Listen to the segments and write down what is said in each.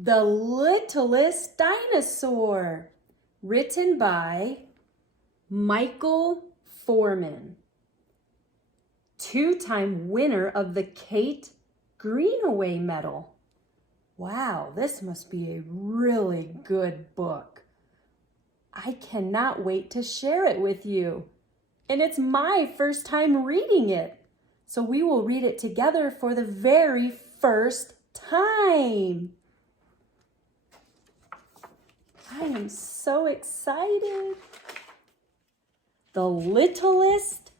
The Littlest Dinosaur, written by Michael Foreman, two-time winner of the Kate Greenaway Medal. Wow, this must be a really good book. I cannot wait to share it with you. And it's my first time reading it. So we will read it together for the very first time. I am so excited. The Littlest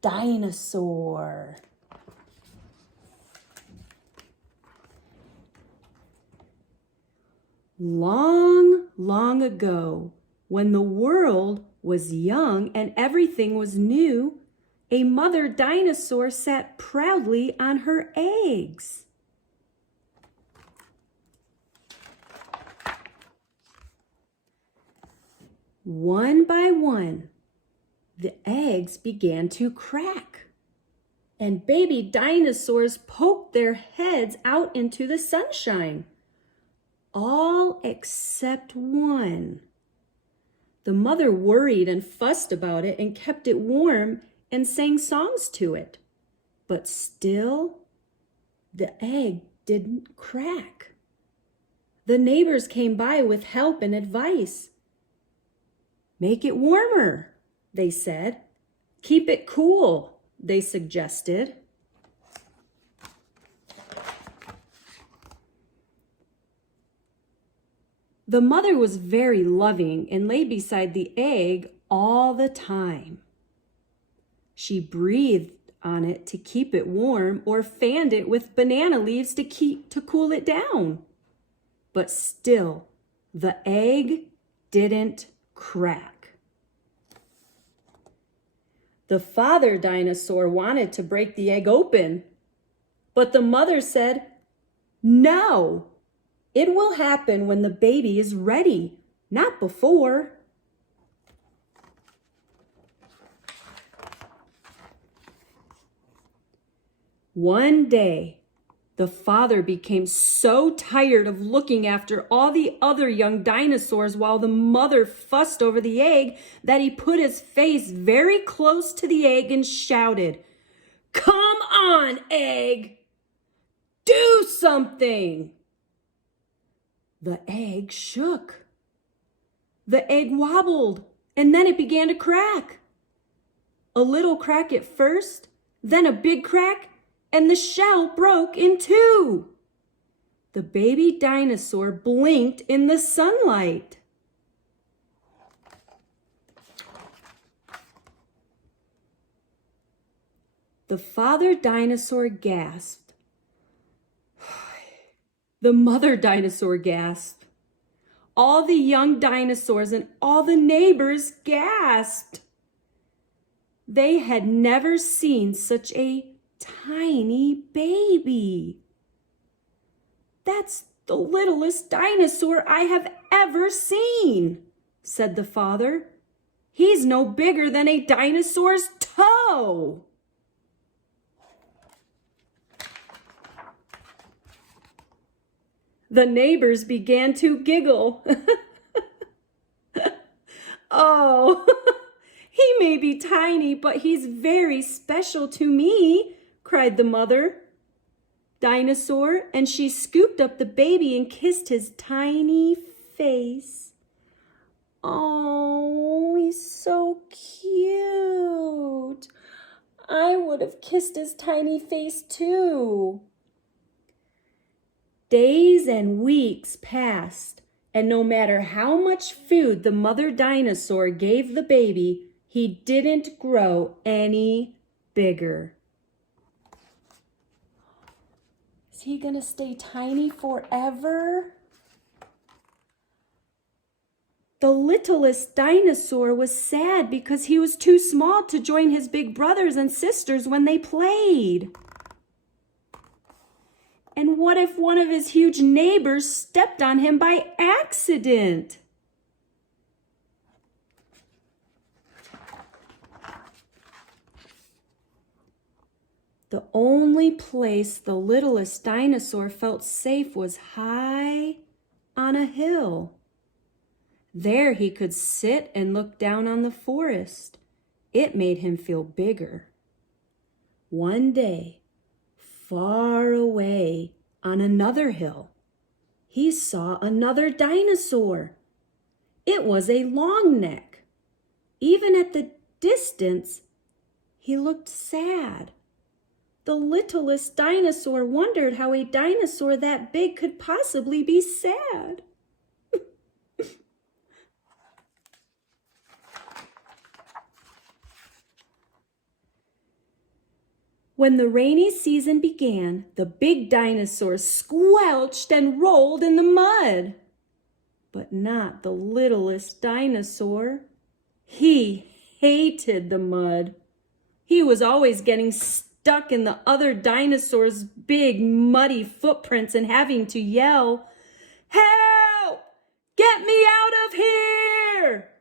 Dinosaur. Long, long ago, when the world was young and everything was new, a mother dinosaur sat proudly on her eggs. One by one, the eggs began to crack, and baby dinosaurs poked their heads out into the sunshine. All except one. The mother worried and fussed about it and kept it warm and sang songs to it. But still, the egg didn't crack. The neighbors came by with help and advice. "Make it warmer," they said. "Keep it cool," they suggested. The mother was very loving and lay beside the egg all the time. She breathed on it to keep it warm or fanned it with banana leaves to cool it down. But still, the egg didn't crack. The father dinosaur wanted to break the egg open, but the mother said, "No. It will happen when the baby is ready, not before." One day, the father became so tired of looking after all the other young dinosaurs while the mother fussed over the egg that he put his face very close to the egg and shouted, "Come on, egg! Do something!" The egg shook. The egg wobbled, and then it began to crack. A little crack at first, then a big crack, and the shell broke in two. The baby dinosaur blinked in the sunlight. The father dinosaur gasped. The mother dinosaur gasped. All the young dinosaurs and all the neighbors gasped. They had never seen such a tiny baby. "That's the littlest dinosaur I have ever seen," said the father. "He's no bigger than a dinosaur's toe." The neighbors began to giggle. "Oh, he may be tiny, but he's very special to me," cried the mother dinosaur, and she scooped up the baby and kissed his tiny face. "Oh, he's so cute. I would have kissed his tiny face too." Days and weeks passed, and no matter how much food the mother dinosaur gave the baby, he didn't grow any bigger. Is he gonna stay tiny forever? The littlest dinosaur was sad because he was too small to join his big brothers and sisters when they played. And what if one of his huge neighbors stepped on him by accident? The only place the littlest dinosaur felt safe was high, on a hill. There he could sit and look down on the forest. It made him feel bigger. One day, far away on another hill, he saw another dinosaur. It was a long neck. Even at the distance, he looked sad. The littlest dinosaur wondered how a dinosaur that big could possibly be sad. When the rainy season began, the big dinosaur squelched and rolled in the mud. But not the littlest dinosaur. He hated the mud. He was always getting stuck in the other dinosaurs' big muddy footprints and having to yell, "Help! Get me out of here!"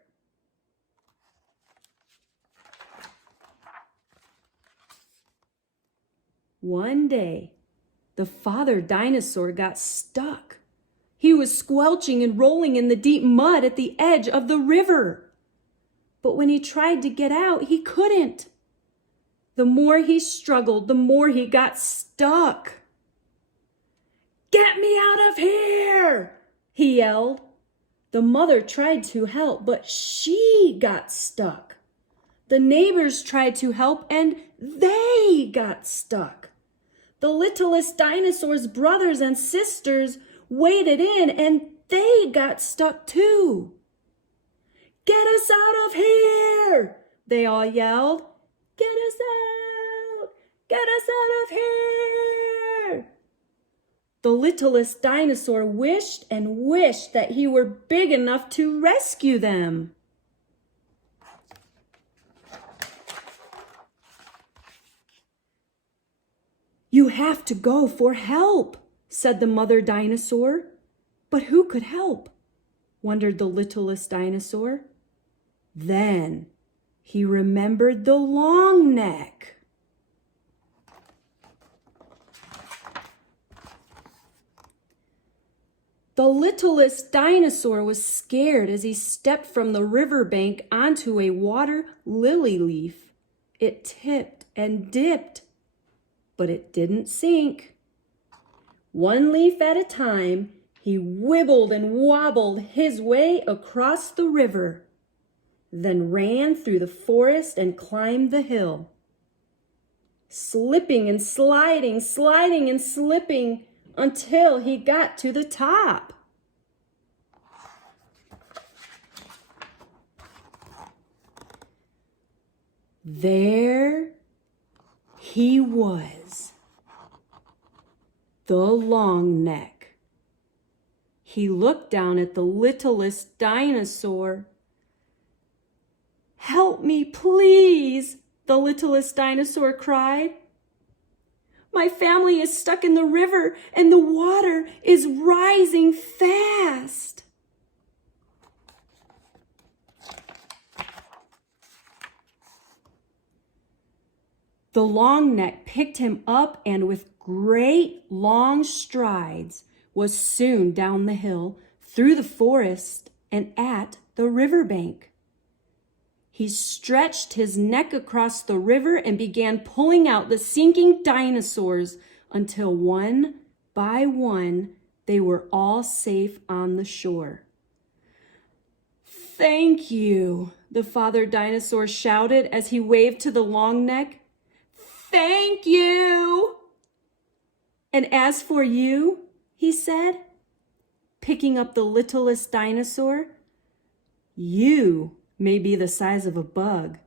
One day, the father dinosaur got stuck. He was squelching and rolling in the deep mud at the edge of the river. But when he tried to get out, he couldn't. The more he struggled, the more he got stuck. "Get me out of here!" he yelled. The mother tried to help, but she got stuck. The neighbors tried to help, and they got stuck. The littlest dinosaur's brothers and sisters waded in, and they got stuck too. "Get us out of here!" they all yelled. "Get us out! Get us out of here!" The littlest dinosaur wished and wished that he were big enough to rescue them. "You have to go for help," said the mother dinosaur. But who could help? Wondered the littlest dinosaur. Then he remembered the long neck. The littlest dinosaur was scared as he stepped from the riverbank onto a water lily leaf. It tipped and dipped, but it didn't sink. One leaf at a time, he wibbled and wobbled his way across the river, then ran through the forest and climbed the hill. Slipping and sliding, sliding and slipping until he got to the top. There he was, the long neck. He looked down at the littlest dinosaur. "Help me, please," the littlest dinosaur cried. "My family is stuck in the river and the water is rising fast." The long neck picked him up and with great long strides was soon down the hill, through the forest, and at the riverbank. He stretched his neck across the river and began pulling out the sinking dinosaurs until one by one they were all safe on the shore. "Thank you," the father dinosaur shouted as he waved to the long neck. "Thank you." "And as for you," he said, picking up the littlest dinosaur, "you may be the size of a bug,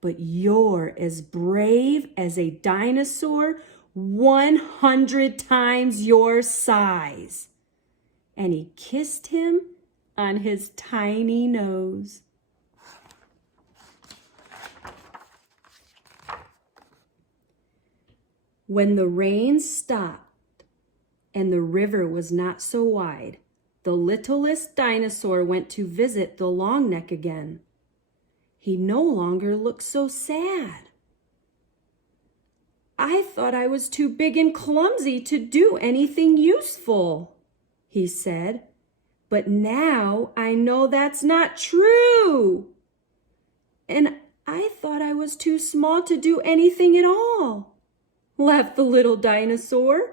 but you're as brave as a dinosaur 100 times your size." And he kissed him on his tiny nose. When the rain stopped and the river was not so wide, the littlest dinosaur went to visit the long neck again. He no longer looked so sad. "I thought I was too big and clumsy to do anything useful," he said, But now I know that's not true. And I thought I was too small to do anything at all, laughed the little dinosaur.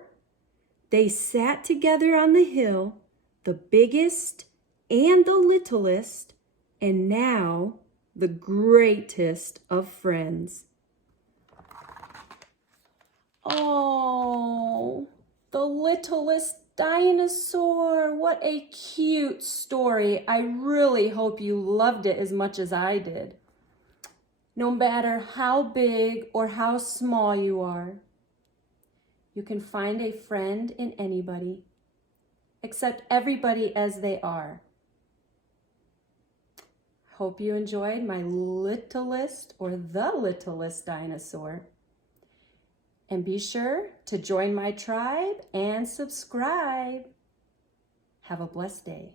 They sat together on the hill, the biggest and the littlest, and now the greatest of friends. Oh, the littlest dinosaur. What a cute story. I really hope you loved it as much as I did. No matter how big or how small you are, you can find a friend in anybody. Accept everybody as they are. Hope you enjoyed my littlest or the littlest dinosaur. And be sure to join my tribe and subscribe. Have a blessed day.